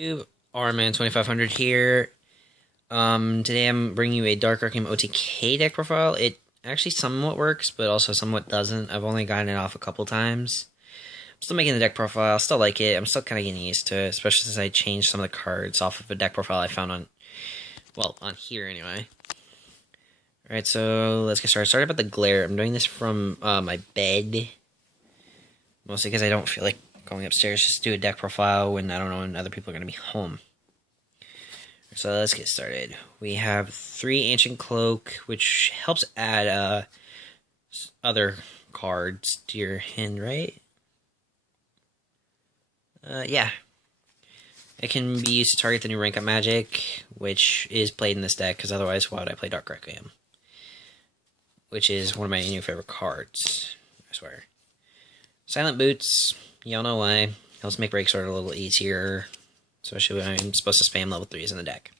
RMan 2500 here. Today I'm bringing you a Dark Requiem OTK deck profile. It actually somewhat works, but also somewhat doesn't. I've only gotten it off a couple times. I'm still making the deck profile. Still like it. I'm still kind of getting used to it, especially since I changed some of the cards off of a deck profile I found on here anyway. Alright, so let's get started. Sorry about the glare. I'm doing this from my bed. Mostly because I don't feel like going upstairs just to do a deck profile when I don't know when other people are going to be home. So let's get started. We have 3 Ancient Cloak, which helps add other cards to your hand, right? Yeah. It can be used to target the new rank up magic, which is played in this deck, because otherwise why would I play Dark Requiem? Which is one of my new favorite cards, I swear. Silent Boots, y'all know why. Helps make break sword a little easier, especially when I'm supposed to spam level 3s in the deck.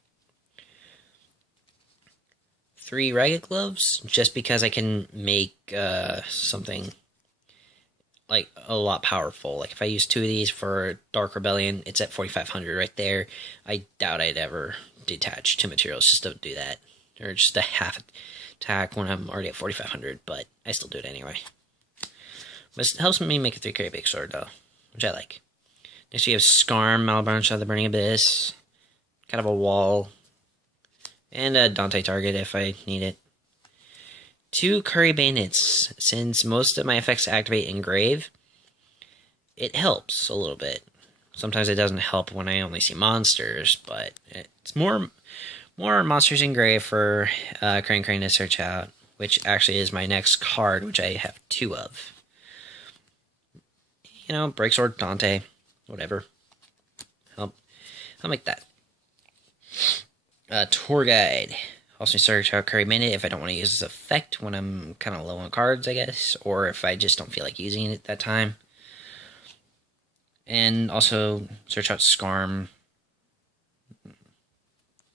3 Ragged Gloves, just because I can make something like a lot powerful. Like if I use 2 of these for Dark Rebellion, it's at 4,500 right there. I doubt I'd ever detach 2 materials just to do that, or just a half attack when I'm already at 4,500. But I still do it anyway. But it helps me make a 3 carry big sword though, which I like. Next we have Scarm, Malebranche of the Burning Abyss, kind of a wall, and a Dante target if I need it. 2 Curry Bandits. Since most of my effects activate Engrave, it helps a little bit. Sometimes it doesn't help when I only see monsters, but it's more monsters Engrave for Crane to search out, which actually is my next card, which I have 2 of. You know, Breaksword, Dante, whatever. I'll make that. Tour Guide. Also search out Curry Bandit if I don't want to use this effect when I'm kind of low on cards, I guess. Or if I just don't feel like using it at that time. And also search out Scarm.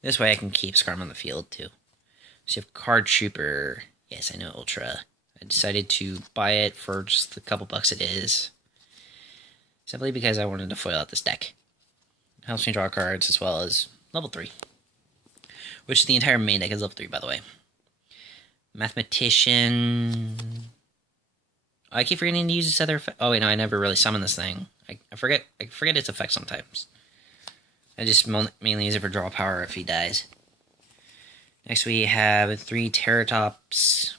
This way I can keep Scarm on the field too. So you have Card Trooper. Yes, I know Ultra. I decided to buy it for just a couple bucks it is. Simply because I wanted to foil out this deck. It helps me draw cards as well as level 3. Which the entire main deck is level 3, by the way. Mathematician. Oh, I keep forgetting to use this other effect. Oh, wait, no, I never really summon this thing. I forget its effect sometimes. I just mainly use it for draw power if he dies. Next we have 3 Terratops.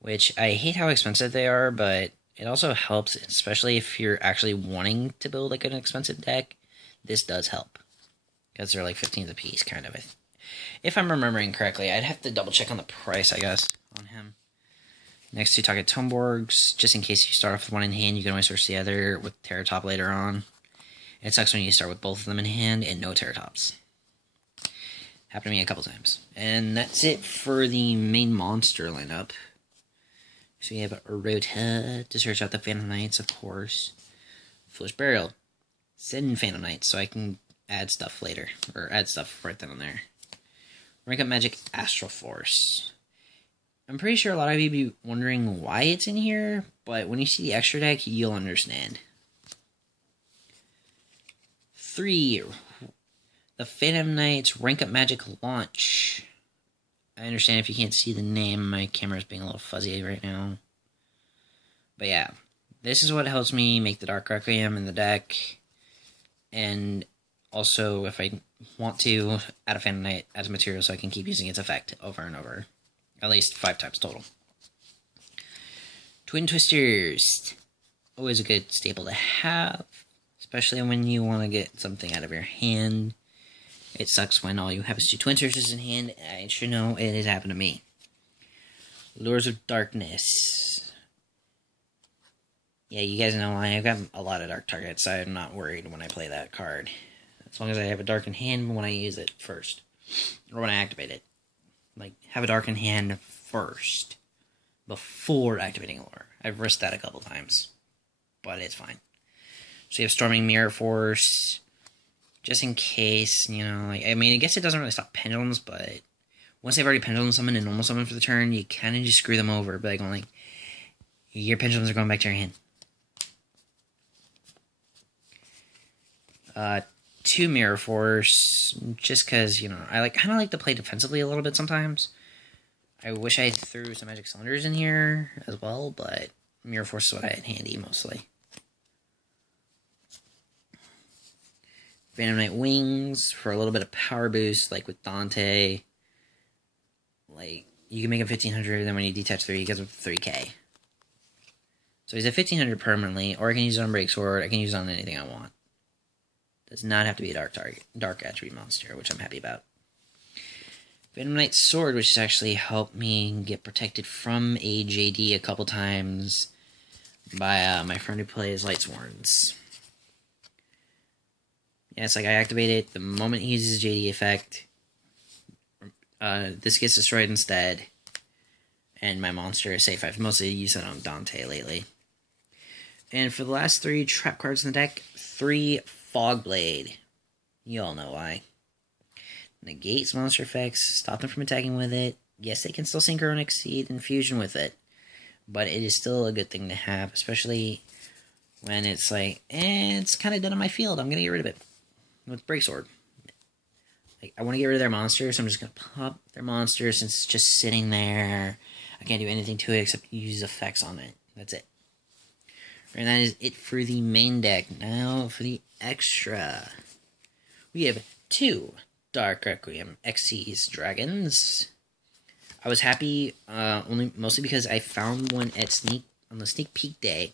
Which I hate how expensive they are, but it also helps, especially if you're actually wanting to build like an expensive deck. This does help. Because they're like 15s a piece, kind of. If I'm remembering correctly, I'd have to double check on the price, I guess, on him. Next, 2 Target Tomborgs. Just in case you start off with one in hand, you can always search the other with Terratop later on. It sucks when you start with both of them in hand and no Terratops. Happened to me a couple times. And that's it for the main monster lineup. So we have Rota to search out the Phantom Knights, of course. Foolish Burial. Send Phantom Knights so I can add stuff later. Or add stuff right then and there. Rank Up Magic Astral Force. I'm pretty sure a lot of you be wondering why it's in here, but when you see the extra deck, you'll understand. 3. The Phantom Knights Rank Up Magic Launch. I understand if you can't see the name, my camera's being a little fuzzy right now. But yeah, this is what helps me make the Dark Requiem in the deck. And also, if I want to, add a Phantom Knight as material so I can keep using its effect over and over. At least 5 times total. Twin Twisters. Always a good staple to have. Especially when you want to get something out of your hand. It sucks when all you have is 2 Twin Twisters in hand. I should know it has happened to me. Lures of Darkness. Yeah, you guys know I've got a lot of dark targets, so I'm not worried when I play that card. As long as I have a dark in hand when I use it first. Or when I activate it. Like, have a dark in hand first. Before activating a lure. I've risked that a couple times. But it's fine. So you have Storming Mirror Force. Just in case, you know, like, I mean, I guess it doesn't really stop pendulums, but once they've already pendulum summoned and normal summoned for the turn, you kind of just screw them over by going like, your pendulums are going back to your hand. 2 Mirror Force, just because, you know, I kind of like to play defensively a little bit sometimes. I wish I threw some Magic Cylinders in here as well, but Mirror Force is what I had handy mostly. Phantom Knight Wings for a little bit of power boost, like with Dante. Like, you can make him 1500, then when you detach 3, he gets up to 3k. So he's at 1500 permanently, or I can use it on Breaksword. I can use it on anything I want. Does not have to be a dark attribute monster, which I'm happy about. Phantom Knight Sword, which has actually helped me get protected from a JD a couple times by my friend who plays Lightsworns. Yeah, it's like I activate it the moment he uses JD effect. This gets destroyed instead, and my monster is safe. I've mostly used it on Dante lately. And for the last 3 trap cards in the deck, 3 Fogblade. You all know why. Negates monster effects, stop them from attacking with it. Yes, they can still Synchro and Exceed and Fusion with it, but it is still a good thing to have, especially when it's like, it's kind of done on my field. I'm going to get rid of it with Breaksword. Like, I want to get rid of their monster, so I'm just going to pop their monster since it's just sitting there. I can't do anything to it except use effects on it. That's it. And that is it for the main deck. Now for the extra. We have 2 Dark Requiem Xyz Dragons. I was happy mostly because I found one at on the sneak peek day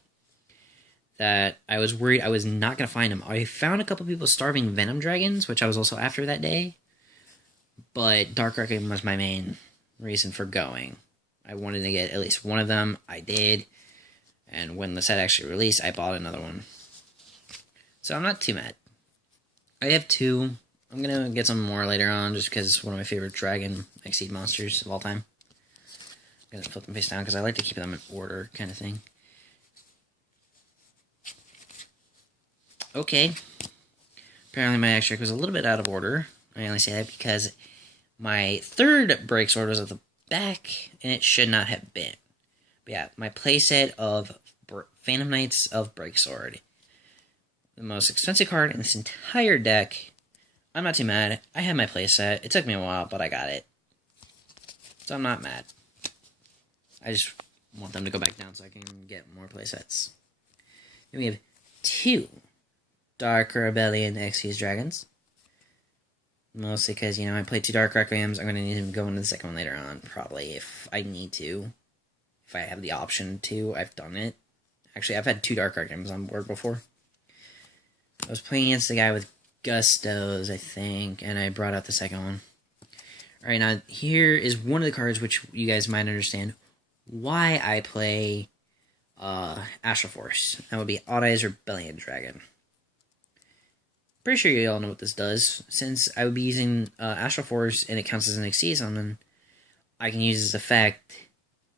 that I was worried I was not going to find them. I found a couple people starving Venom Dragons, which I was also after that day, but Dark Requiem was my main reason for going. I wanted to get at least one of them. I did, and when the set actually released, I bought another one. So I'm not too mad. I have 2. I'm going to get some more later on, just because it's one of my favorite Dragon Exceed monsters of all time. I'm going to flip them face down, because I like to keep them in order, kind of thing. Okay. Apparently my extra deck was a little bit out of order. I only say that because my 3rd Breaksword was at the back, and it should not have been. But yeah, my playset of Phantom Knights of Breaksword. The most expensive card in this entire deck. I'm not too mad. I had my playset. It took me a while, but I got it. So I'm not mad. I just want them to go back down so I can get more playsets. Then we have 2 Dark Rebellion Xyz Dragons. Mostly because, you know, I played 2 Dark Requiems. I'm going to need to go into the second one later on, probably, if I need to. If I have the option to. I've done it. Actually, I've had 2 Dark Requiems on board before. I was playing against the guy with Gustos, I think, and I brought out the second one. Alright, now, here is one of the cards which you guys might understand why I play Astral Force. That would be Odd Eyes Rebellion Dragon. Pretty sure you all know what this does. Since I would be using Astral Force and it counts as an Exceed summon, I can use this effect,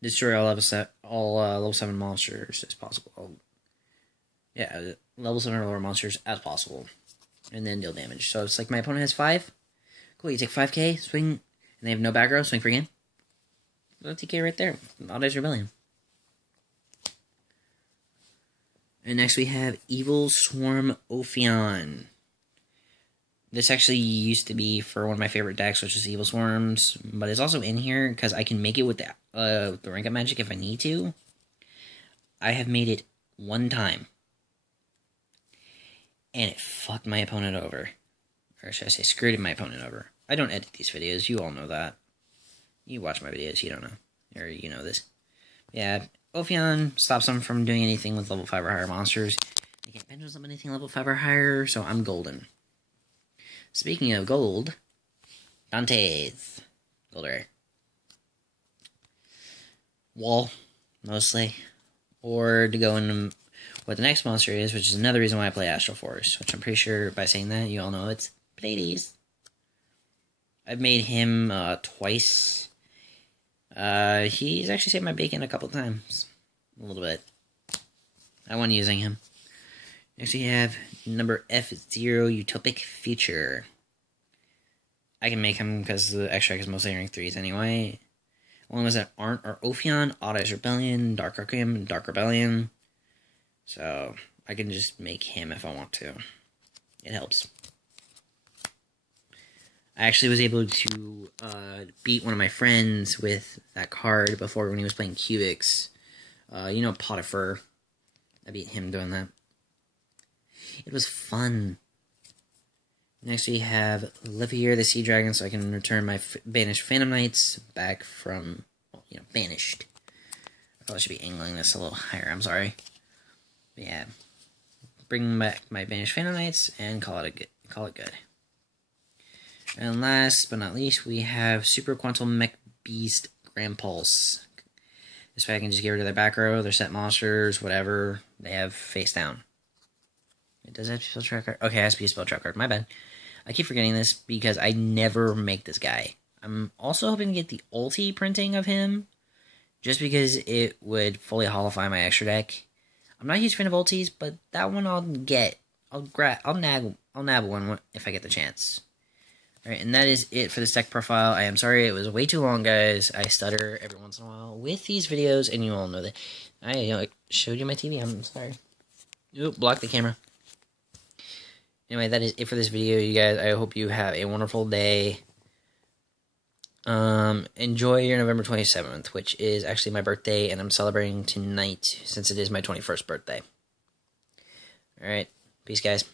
destroy all level 7 monsters as possible. Yeah, level 7 or lower monsters as possible. And then deal damage. So it's like my opponent has 5. Cool, you take 5k, swing, and they have no back row, swing for game. OTK right there. Odd Eyes Rebellion. And next we have Evil Swarm Ophion. This actually used to be for one of my favorite decks, which is Evil Swarms, but it's also in here because I can make it with the rank up magic if I need to. I have made it 1 time. And it fucked my opponent over. Or should I say, screwed my opponent over. I don't edit these videos, you all know that. You watch my videos, you don't know. Or you know this. Yeah, Ophion stops them from doing anything with level 5 or higher monsters. They can't pendulum summon anything level 5 or higher, so I'm golden. Speaking of gold, Dante's. Gold rare. Wall, mostly. Or to go into what the next monster is, which is another reason why I play Astral Force, which I'm pretty sure by saying that, you all know it's Pleiades. I've made him twice. He's actually saved my bacon a couple times. A little bit. I want using him. Next we have number F0 Utopic Future. I can make him because the extract is mostly rank 3s anyway. Only ones that aren't are Ophion, Odd Eyes Rebellion, Dark Requiem, and Dark Rebellion. So I can just make him if I want to. It helps. I actually was able to beat one of my friends with that card before when he was playing Cubics. You know, Potiphar. I beat him doing that. It was fun. Next we have Livier the Sea Dragon, so I can return my banished Phantom Knights back from, well, you know, banished. I probably should be angling this a little higher, I'm sorry. But yeah. Bring back my banished Phantom Knights and call it good. And last but not least, we have Super Quantum Mech Beast Grand Pulse. This way I can just get rid of their back row, their set monsters, whatever they have face down. It does have to be spell track card. Okay, it has to be a spell track card. My bad. I keep forgetting this because I never make this guy. I'm also hoping to get the ulti printing of him, just because it would fully holify my extra deck. I'm not a huge fan of ultis, but that one I'll get. I'll nab one if I get the chance. Alright, and that is it for this deck profile. I am sorry it was way too long, guys. I stutter every once in a while with these videos, and you all know that. I showed you my TV. I'm sorry. Oop, block the camera. Anyway, that is it for this video, you guys. I hope you have a wonderful day. Enjoy your November 27th, which is actually my birthday, and I'm celebrating tonight since it is my 21st birthday. Alright, peace, guys.